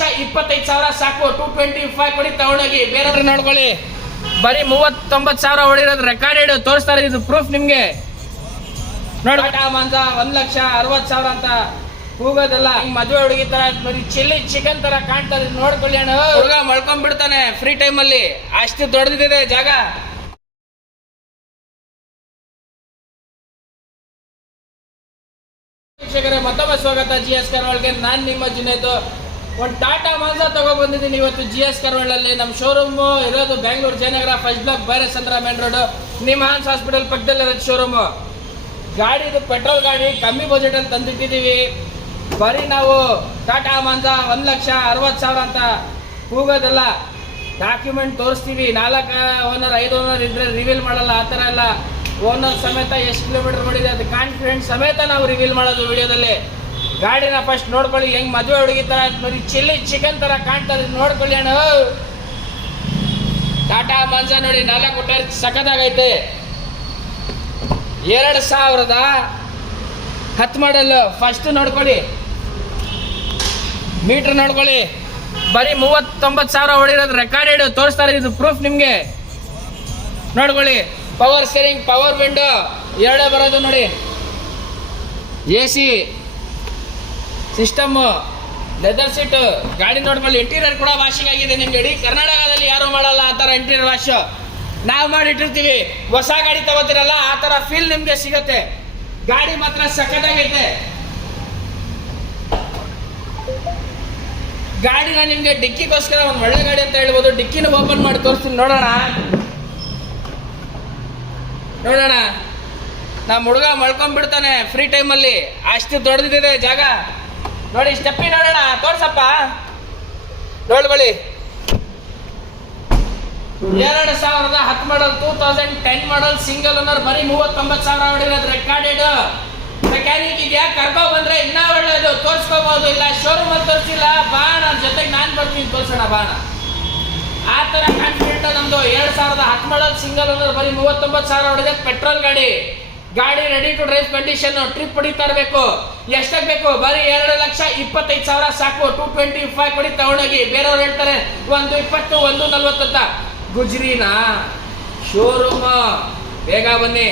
2,25,000 ಸಾಕು. 225 ಕೊಡಿ, ತಗೊಂಡೋಗಿ. ಬೇರೆ ನೋಡ್ಕೊಳ್ಳಿ. ಬರೀ 39,000 ಹೊಡಿರೋದು ರೆಕಾರ್ಡೆಡ್ ತೋರಿಸ್ತಾರೆ. ಇದು ಪ್ರೂಫ್ ನಿಮ್ಗೆ. ನೋಡಿ, ಟಾಟಾ ಮಾಂಜಾ 1,60,000 ಅಂತ ಕೂಗೋದಲ್ಲ. ಮದುವೆ ಹುಡುಗಿ ತರ ಬರೀ ಚಿಲ್ಲಿ ಚಿಕನ್ ತರ ಕಾಣ್ತಾರೆ. ನೋಡ್ಕೊಳ್ಳಿ ಅಣ್ಣ, ಹುಡುಗ ಮಳ್ಕೊಂಡ್ ಬಿಡ್ತಾನೆ ಫ್ರೀ ಟೈಮ್ ಅಲ್ಲಿ. ಅಷ್ಟು ದೊಡ್ಡದಿದೆ ಜಾಗ. ವೀಕ್ಷಕರೇ, ಮತ್ತೊಮ್ಮೆ ಸ್ವಾಗತ GS ಕಾರ್ವಾಳ್ಗೆ. ನಾನು ನಿಮ್ಮ ಜುನೇದ್. ಒಂದು ಟಾಟಾ ಮಾಂಜಾ ತಗೋ ಬಂದಿದ್ದೀನಿ ಇವತ್ತು GS ಕಾರ್ವಾಳ್ ಅಲ್ಲಿ. ನಮ್ಮ ಶೋರೂಮ್ ಇರೋದು Bengaluru Jayanagar first block, Byrasandra main road, NIMHANS hospital ಪಕ್ಕದಲ್ಲಿರೋದು ಶೋರೂಮ್. ಗಾಡಿ ಇದು ಪೆಟ್ರೋಲ್ ಗಾಡಿ, ಕಮ್ಮಿ ಬಜೆಟ್ ಅಲ್ಲಿ ತಂದಿಟ್ಟಿದ್ದೀವಿ. ಬರೀ ನಾವು ಟಾಟಾ ಮಾಂಜಾ 1,60,000 ಅಂತ ಕೂಗೋದಲ್ಲ. ಡಾಕ್ಯುಮೆಂಟ್ ತೋರಿಸ್ತೀವಿ. 4 ಓನರ್ 5 ಓನರ್ ಇದ್ರೆ ರಿವೀಲ್ ಮಾಡಲ್ಲ. ಆ ಥರ ಎಲ್ಲ ಓನರ್ ಸಮೇತ ಎಷ್ಟು ಕಿಲೋಮೀಟರ್ ಓಡಿದೆ ಅದು ಕಾನ್ಫಿಡೆಂಟ್ ಸಮೇತ ನಾವು ರಿವೀಲ್ ಮಾಡೋದು ವಿಡಿಯೋದಲ್ಲಿ. ಗಾಡಿನ ಫಸ್ಟ್ ನೋಡ್ಕೊಳ್ಳಿ. ಹೆಂಗ್ ಮದುವೆ ಹುಡುಗಿ ತರ ಬರೀ ಚಿಲ್ಲಿ ಚಿಕನ್ ತರ ಕಾಣ್ತದೆ. ನೋಡ್ಕೊಳ್ಳಿ ಅಣ್ಣ, ಟಾಟಾ ಮಾಂಜಾ ನೋಡಿ. 4 ಟೈರ್ ಸಖತ್ತಾಗೈತೆ. 2010 ಮಾಡಲ್. ಫಸ್ಟ್ ನೋಡ್ಕೊಳ್ಳಿ, ಮೀಟರ್ ನೋಡ್ಕೊಳ್ಳಿ. ಬರೀ 39,000 ಹೊಡಿರೋದು ರೆಕಾರ್ಡೆಡ್ ತೋರಿಸ್ತಾರೆ. ಇದು ಪ್ರೂಫ್ ನಿಮ್ಗೆ. ನೋಡ್ಕೊಳ್ಳಿ, ಪವರ್ ಸ್ಟೀರಿಂಗ್, ಪವರ್ ವಿಂಡೋ ಎರಡೇ ಬರೋದು ನೋಡಿ. AC system, leather seat. ಗಾಡಿ ನೋಡ್ಕೊಳ್ಳಿ. ಇಂಟೀರಿಯರ್ ಕೂಡ ವಾಷಿಂಗ್ ಆಗಿದೆ. ನಿಮ್ಗೆ ಇಡೀ ಕರ್ನಾಟಕದಲ್ಲಿ ಯಾರು ಮಾಡಲ್ಲ ಆ ಥರ ಇಂಟೀರಿಯರ್ ವಾಶ್. ನಾವು ಮಾಡಿಟ್ಟಿರ್ತೀವಿ. ಹೊಸ ಗಾಡಿ ತಗೋತಿರಲ್ಲ ಆ ಥರ ಫೀಲ್ ನಿಮ್ಗೆ ಸಿಗತ್ತೆ. ಗಾಡಿ ಮಾತ್ರ ಸಖತ್ತಾಗೈತೆ. ಗಾಡಿನ ನಿಮ್ಗೆ ಡಿಕ್ಕಿಗೋಸ್ಕರ ಒಂದು ಒಳ್ಳೆ ಗಾಡಿ ಅಂತ ಹೇಳ್ಬೋದು. ಡಿಕ್ಕಿನ ಓಪನ್ ಮಾಡಿ ತೋರಿಸ್ತೀನಿ, ನೋಡೋಣ. ನಮ್ಮ ಹುಡುಗ ಮಳ್ಕೊಂಡ್ ಬಿಡ್ತಾನೆ ಫ್ರೀ ಟೈಮ್ ಅಲ್ಲಿ. ಅಷ್ಟು ದೊಡ್ಡದಿದೆ ಜಾಗ ನೋಡಿ. ಸ್ಟೆಪ್ಪಿ ನೋಡೋಣ, ತೋರ್ಸಪ್ಪ. ನೋಡ್ಕೊಳ್ಳಿ, 2010 ಮಾಡಲ್, 2010 ಮಾಡಲ್, ಸಿಂಗಲ್ ಓನರ್. ಬರೀ 39,000 ಹೊಡಿರೋದು ರೆಕಾರ್ಡೆಡ್. ಮೆಕ್ಯಾನಿಕ್ ಗೆ ಕರ್ಕೊ ಬಂದ್ರೆ ಇನ್ನ ಒಳ್ಳೇದು, ತೋರ್ಸ್ಕೋಬಹುದು. ಇಲ್ಲ ಶೋರೂಮ್ ಅಲ್ಲಿ ತೋರಿಸಿಲ್ಲ, ಬಾ ನನ್ನ ಜೊತೆಗೆ ನಾನು ಬರ್ತೀನಿ, ತೋರ್ಸೋಣ ಬಾಣ. ಆ ತರ ಕಾನ್ಫಿಡೆಂಟ್ ನಮ್ದು. 2010 ಮಾಡಲ್, ಸಿಂಗಲ್ ಓನರ್, ಬರೀ 39,000 ಹೊಡಿದೆ. ಪೆಟ್ರೋಲ್ ಗಾಡಿ. ಗಾಡಿ ready to drive condition. Trip ಹೊಡಿತಾ ಇರಬೇಕು. ಎಷ್ಟಾಗ ಬೇಕು? ಬರೀ 2,25,000 ಸಾಕು. 225 ಕೊಡಿ, ತಗೊಂಡೋಗಿ. ಬೇರೆಯವ್ರು ಹೇಳ್ತಾರೆ 120, 140 ಅಂತ. ಗುಜ್ರಿನಾ ಶೋರೂಮ್. ಬೇಗ ಬನ್ನಿ.